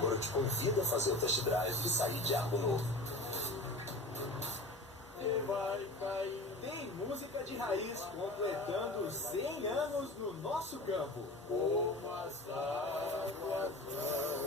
Agora eu te convido a fazer o test drive e sair de algo novo. E vai cair. Tem música de raiz completando 100 anos no nosso campo. Como as águas vão.